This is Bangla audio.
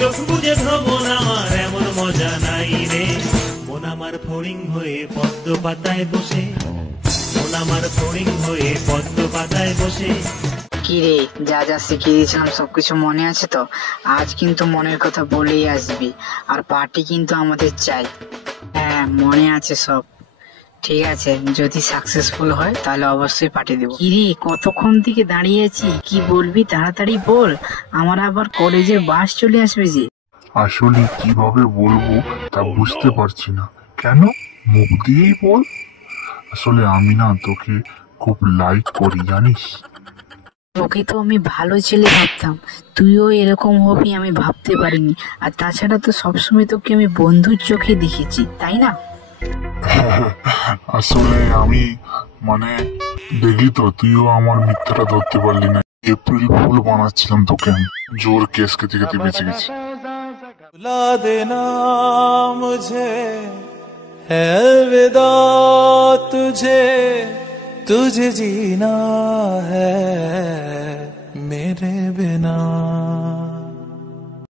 চোখ বুঝে ভ্রমণ আমার এমন মজা নাই রে। মন আমার ফড়িং হয়ে পদ্ম পাতায় বসে, মন আমার ফড়িং হয়ে পদ্ম পাতায় বসে। কি রে, যা যা শিখিয়ে দিয়েছিলাম সবকিছু মনে আছে তো? আজ কিন্তু মনের কথা বলেই আসবি, আর পার্টি কিন্তু আমাদের চাই। হ্যাঁ মনে আছে সব, ঠিক আছে। যদি সাকসেসফুল হয় তাহলে অবশ্যই পার্টি দেবো। কি রে, কতক্ষণ থেকে দাঁড়িয়ে আছি, কি বলবি তাড়াতাড়ি বল, আমার আবার কলেজের বাস চলে আসবে যে। আসলে কিভাবে বলবো তা বুঝতে পারছি না। কেন, মুখ দিয়েই বল। আসলে আমি না তোকে খুব লাইক করি জানিস। তোকে তো আমি ভালো ছেলে ভাবতাম, তুইও এরকম হবি আমি ভাবতে পারিনি। আর তাছাড়া তো সবসময় তোকে আমি বন্ধুর চোখে দেখেছি, তাই না? আসলে আমি দেখলি তো, তুইও আমার মিথ্যাটা ধরতে পারলি না। এপ্রিল ফুল বানাচ্ছিলাম তোকে আমি, জোর কেস খেতে খেতে বেঁচে গেছি। बुला देना मुझे है अलविदा तुझे, तुझे जीना है।